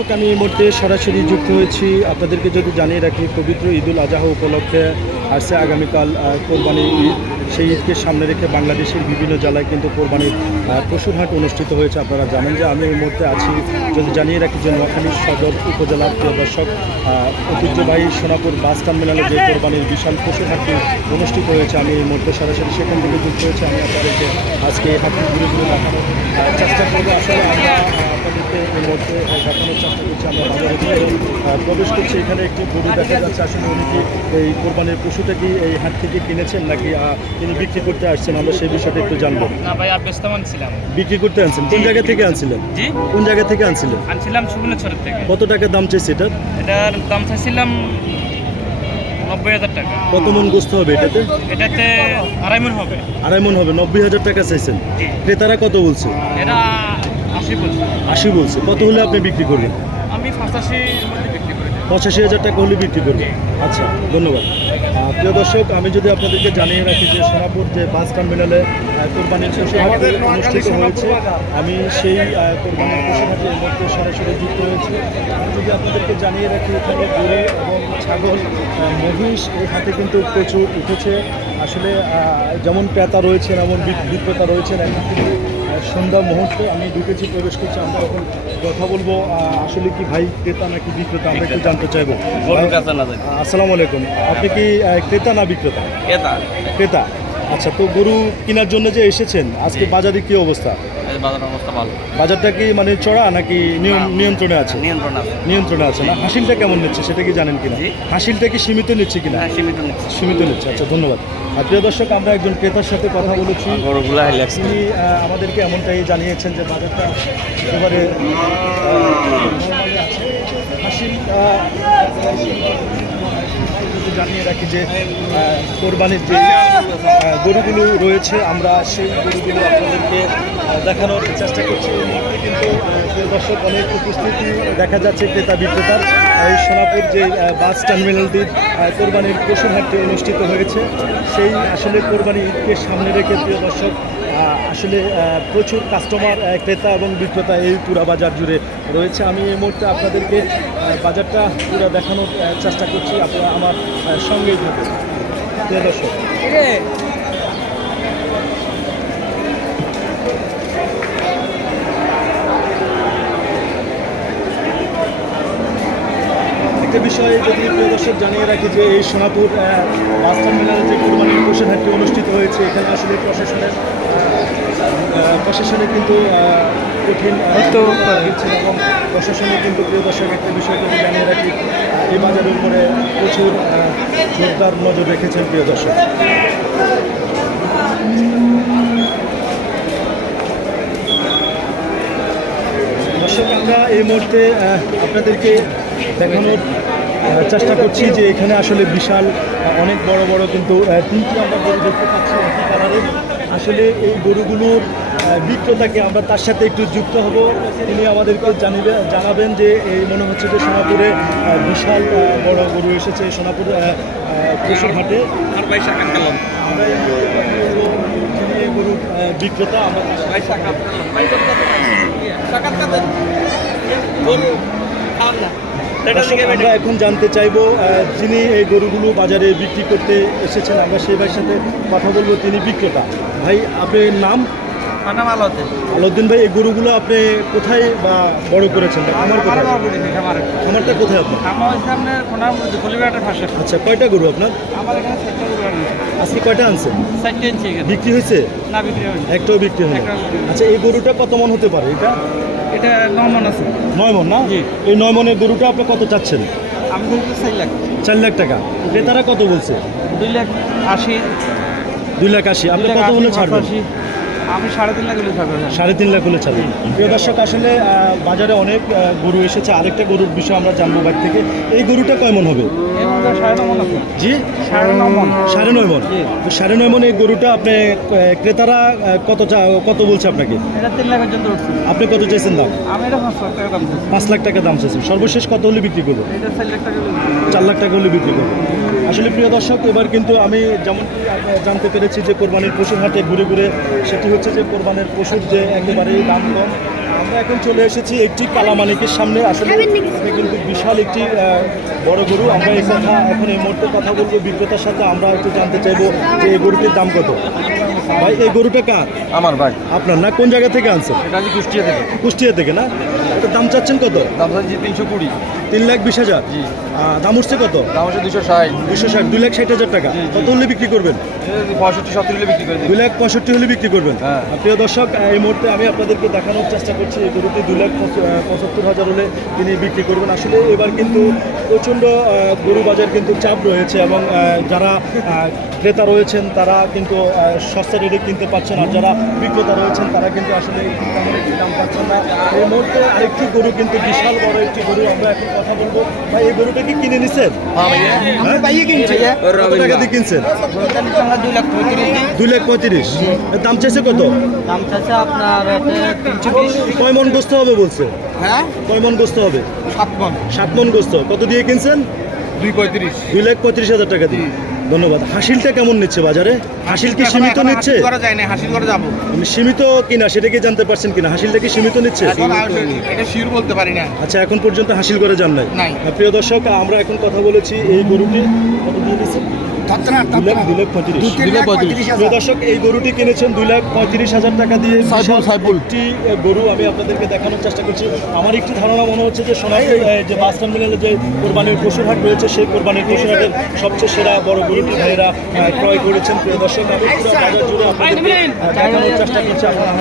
দর্শক, আমি এই মুহূর্তে সরাসরি যুক্ত হয়েছি। আপনাদেরকে যদি জানিয়ে রাখি, পবিত্র ঈদুল আজহা উপলক্ষে আসছে আগামীকাল কোরবানি ঈদ। সেই ঈদকে সামনে রেখে বাংলাদেশের বিভিন্ন জেলায় কিন্তু কোরবানির পশুর হাট অনুষ্ঠিত হয়েছে। আপনারা জানেন যে আমি এই মুহূর্তে আছি, যদি জানিয়ে রাখি যে নোয়াখালী সদর উপজেলার প্রিয় দর্শক, ঐতিহ্যবাহী সোনাপুর বাস টার্মিনালে যে কোরবানির বিশাল পশুর হাটটি অনুষ্ঠিত হয়েছে, আমি এই মুহূর্তে সরাসরি সেখান থেকে যুক্ত হয়েছে। আমি আপনাদেরকে আজকে এই হাটটি ঘুরে ঘুরে দেখানোর চেষ্টা করবো। আসলে আমরা আপনাদেরকে এই মুহূর্তে দেখানোর চেষ্টা করছি। আমরা বাজারে প্রবেশ করছি। এখানে একটি গরু দেখা যাচ্ছে। আসলে উনি কি এই কোরবানির পশুটা কি এই হাট থেকে কিনেছেন নাকি তিনি বিক্রি করতে আসছেন, আমরা সেই বিষয়টা একটু জানবো। না ভাই, আনছিলাম। বিক্রি করতে আনছেন? কোন জায়গা থেকে আনছিলেন? জি, কোন জায়গা থেকে আনছিলেন? আনছিলাম সুবর্ণচরের থেকে। কত টাকা দাম চাইছে এটার? এটার দাম চাইছিলাম 90,000 টাকা। কত মন গোস্ত হবে এটাতে? এটাতে 2.5 মণ হবে। 2.5 মন হবে। 90,000 টাকা চাইছেন। জি। ক্রেতারা কত বলছে? এরা 80 বলছে। 80 বলছে। কত হলে আপনি বিক্রি করবেন? আমি 85 মধ্যে বিক্রি করে দিই। 85,000 টাকা হলে বিক্রি করবেন। আচ্ছা, ধন্যবাদ। প্রিয় দর্শক, আমি যদি আপনাদেরকে জানিয়ে রাখি যে সোনাপুর যে বাস টার্মিনালে কোরবানির পশু হাট অনুষ্ঠিত হয়েছে, আমি সেই কোরবানির পশু হাটে এর মধ্যে সরাসরি যুক্ত হয়েছি। আমি যদি আপনাদেরকে জানিয়ে রাখি, এখানে গরু এবং ছাগল, মহিষ এই হাটে কিন্তু প্রচুর উঠেছে। আসলে যেমন ক্রেতা রয়েছেন এমন বিক্রেতা রয়েছেন। এখন কিন্তু সন্ধ্যা মুহূর্তে আমি ঢুকেছি, প্রবেশ করছি। আমরা এখন কথা বলবো আসলে কি ভাই ক্রেতা নাকি বিক্রেতা, আমরা একটু জানতে চাইবো। আসসালামু আলাইকুম, আপনি কি ক্রেতা না বিক্রেতা? ক্রেতা। আচ্ছা, তো গরু কেনার জন্য যে এসেছেন, আজকে বাজারে কি অবস্থা? বাজারের অবস্থা ভালো। বাজারটা কি মানে চড়া নাকি নিয়ন্ত্রণে আছে? নিয়ন্ত্রণে আছে না? হাসিলটা কেমন নিচ্ছে সেটা কি জানেন কিনা? হাসিলটা কি সীমিত নিচ্ছে কিনা? সীমিত নিচ্ছে। আচ্ছা, ধন্যবাদ। আর প্রিয় দর্শক, আমরা একজন ক্রেতার সাথে কথা বলেছি। তিনি আমাদেরকে এমনটাই জানিয়েছেন যে বাজারটা একেবারে হাসিল। জানিয়ে রাখি যে কোরবানির যে গরুগুলো রয়েছে, আমরা সেই গরুগুলো আপনাদেরকে দেখানোর চেষ্টা করছি। কিন্তু দর্শক, অনেক উপস্থিতি দেখা যাচ্ছে ক্রেতা বিক্রেতার। এই সোনাপুর যে বাস টার্মিনালটির কোরবানির পশুর হাটটি অনুষ্ঠিত হয়েছে, সেই আসলে কোরবানি ঈদকে সামনে রেখে প্রিয় দর্শক আসলে প্রচুর কাস্টমার, ক্রেতা এবং বিক্রেতা এই পুরা বাজার জুড়ে রয়েছে। আমি এই মুহূর্তে আপনাদেরকে বাজারটা পুরো দেখানোর চেষ্টা করছি। আপনারা আমার সঙ্গেই থাকুন প্রিয় দর্শক। একটা বিষয়ে যদি প্রিয় দর্শক জানিয়ে রাখি যে এই সোনাপুর বাস টার্মিনালে যে কোরবানির পশুর হাটটি অনুষ্ঠিত হয়েছে, এখানে আসলে প্রশাসনে কিন্তু কঠিন এবং প্রশাসনে কিন্তু প্রিয় দর্শক একটা বিষয় যদি জানিয়ে রাখি, এই বাজারের উপরে প্রচুর জোরদার নজর রেখেছেন প্রিয় দর্শক। দর্শক, আমরা এই মুহূর্তে আপনাদেরকে দেখানোর চেষ্টা করছি যে এখানে আসলে বিশাল অনেক বড় বড় কিন্তু 3টি আমরা গরু দেখতে পাচ্ছি একই কালারের। আসলে এই গরুগুলোর বিক্রেতাকে আমরা তার সাথে একটু যুক্ত হব। তিনি আমাদেরকে জানাবেন যে এই মনে হচ্ছে যে সোনাপুরে বিশাল বড় গরু এসেছে সোনাপুর পশুর হাটে। আমরা এই গরুর বিক্রেতা, আমরা এখন জানতে চাইবো যিনি এই গরুগুলো বাজারে বিক্রি করতে এসেছেন, আমরা সেই ভাইয়ের সাথে কথা বলবো। তিনি বিক্রেতা। ভাই, আপনার নাম? আলাউদ্দিন ভাই, এই গরুগুলো আপনি কোথায় বা বড় করেছেন? খামারটা কোথায় আপনার? আচ্ছা, কয়টা গরু আপনার? আজকে কয়টা আনছেন? বিক্রি হয়েছে? একটাও বিক্রি হয়নি। আচ্ছা, এই গরুটা কত মন হতে পারে? এটা 9 মণ আছে। 9 মণ না? এই 9 মণের গরুটা আপনি কত চাচ্ছেন? আমি বলতে 4 লাখ। 4 লাখ টাকা। ক্রেতারা কত বলছে? 2,80,000। 2,80,000। আপনি কত হলে ছাড়বেন? আমি 3.5 লাখ হলে ছাড়বেন। 3.5 লাখ হলে ছাড়বেন। প্রিয় দর্শক, আসলে বাজারে অনেক গরু এসেছে। আরেকটা গরুর বিষয় আমরা জানবো বাইর থেকে। এই গরুটা কয় মণ হবে? 9.5 মণ আছে। জি, 9.5 মণ। 9.5 মণ। তো 9.5 মণ এই গরুটা আপনি ক্রেতারা কত বলছে আপনাকে? এটা 3 লাখ পর্যন্ত উঠছে। আপনি কত চাইছেন দাম? আমি এটা 5 লাখ টাকা দাম চাইছি। 5 লাখ টাকা দাম চাইছেন। সর্বশেষ কত হলে বিক্রি করবো? এটা 4 লাখ টাকা হলে। 4 লাখ টাকা হলে বিক্রি করবো। আসলে প্রিয় দর্শক, এবার কিন্তু আমি যেমনটি জানতে পেরেছি যে কোরবানির পশুর হাটে ঘুরে ঘুরে সেটি হচ্ছে যে কোরবানির পশুর যে একেবারেই দাম কম, আমরা এখন চলে এসেছি একটি কালামানিকের সামনে। আসলে এটা কিন্তু বিশাল একটি বড় গরু। আমরা এই কথা এখন এই মুহূর্তে কথা বলবো বিক্রেতার সাথে। আমরা একটু জানতে চাইবো যে এই গরুটির দাম কত। ভাই এই গরুটা কার? আমার ভাই, আপনার না? কোন জায়গা থেকে আনছেন? এটা আছে কুষ্টিয়া থেকে। কুষ্টিয়া থেকে না? এটার দাম চাচ্ছেন কত? দাম চাচ্ছি 320। 3,20,000। জি। দাম উঠছে কত? দাম হচ্ছে 260। 260, 2,60,000 টাকা। কত হলে বিক্রি করবেন? 65-70 হলে বিক্রি করে দিই। 2,65,000 হলে বিক্রি করবেন। হ্যাঁ। প্রিয় দর্শক, এই মুহূর্তে আমি আপনাদেরকে দেখানোর চেষ্টা করছি এই গরুটি 2,75,000 হলে তিনি বিক্রি করবেন। আসলে এবার কিন্তু প্রচণ্ড গরু বাজার কিন্তু চাপ রয়েছে এবং যারা ক্রেতা রয়েছেন তারা কিন্তু সস্তা রেটে কিনতে পারছেন, আর যারা বিক্রেতা রয়েছেন তারা কিন্তু আসলে তেমন একটি দাম পাচ্ছেন না। এই মুহূর্তে আরেকটি গরু কিন্তু বিশাল বড় একটি গরু, আমরা এখন কথা বলবো। ভাই এই গরুটা কি কিনে নিছেন? হ্যাঁ? কত টাকা দিয়ে কিনছেন? 2,35,000। এর দাম চাইছে কত? দাম চাচ্ছে আপনার 320। কয় মন গোস্ত হবে বলছে? হ্যাঁ, কয় মন গোস্ত হবে? 7 মণ। 7 মন গোস্ত। কত দিয়ে কিনছেন? 235। 2,35,000 টাকা দিয়ে। ধন্যবাদ। হাসিলটা কেমন নিচ্ছে বাজারে? হাসিল কি সীমিত নিচ্ছে? করা যায় না, হাসিল করে যাবো। সীমিত কিনা সেটা কি জানতে পারছেন কিনা? হাসিলটা কি সীমিত নিচ্ছে? এটা শিওর বলতে পারি না। আচ্ছা, এখন পর্যন্ত হাসিল করে যান নাই? নাই। প্রিয় দর্শক, আমরা এখন কথা বলেছি এই গরুটি কত দিয়ে দিচ্ছেন? 2,35,000। প্রিয় দর্শক, এই গরুটি কিনেছেন 2,35,000 টাকা দিয়ে। সাইফুল। একটি গরু আমি আপনাদেরকে দেখানোর চেষ্টা করছি। আমার একটি ধারণা মনে হচ্ছে যে সোনালী যে বাস টার্মিনালে যে কোরবানির পশুর হাট রয়েছে সেই কোরবানির পশুর হাটের সবচেয়ে সেরা বড় গরুটি ভাইয়েরা ক্রয় করেছেন। প্রিয় দর্শক, আমি পুরো বাজার জুড়ে আপনাদেরকে দেখানোর চেষ্টা করছি। আপনারা